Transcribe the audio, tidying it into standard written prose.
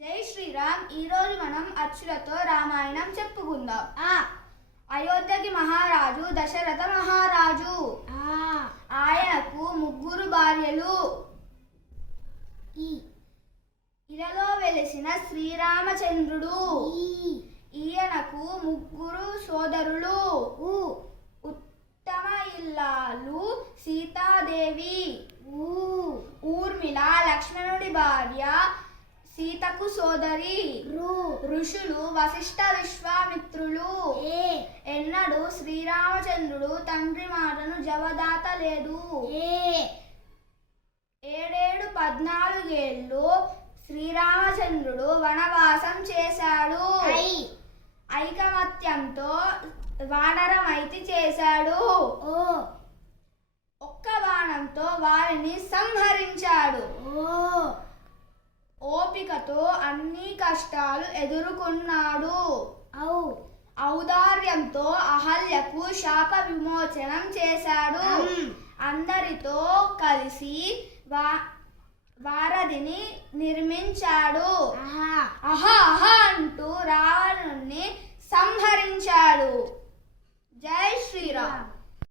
జై శ్రీరామ్. ఈరోజు మనం అచ్చులతో రామాయణం చెప్పుకుందాం. అయోధ్యకి మహారాజు దశరథ మహారాజు. ఆయనకు ముగ్గురు భార్యలు. ఇలలో వెలిసిన శ్రీరామచంద్రుడు. ఈయనకు ముగ్గురు సోదరులు. ఉత్తమ ఇల్లాలు సీతాదేవి. ఊర్మిళ లక్ష్మణుడి భార్య, సీతకు సోదరి. ఋషులు వశిష్ఠ విశ్వామిత్రులు. ఎన్నడూ శ్రీరామచంద్రుడు తండ్రి మాటను జవదాటలేదు. 14 ఏళ్ళు శ్రీరామచంద్రుడు వనవాసం చేశాడు. ఐకమత్యంతో వానరమైతి చేశాడు. ఒక్క బాణంతో వారిని సంహరించాడు. ఓపికతో అన్ని కష్టాలు ఎదుర్కొన్నాడు. ఔదార్యంతో అహల్యకు శాప విమోచనం చేశాడు. అందరితో కలిసి వారధిని నిర్మించాడు.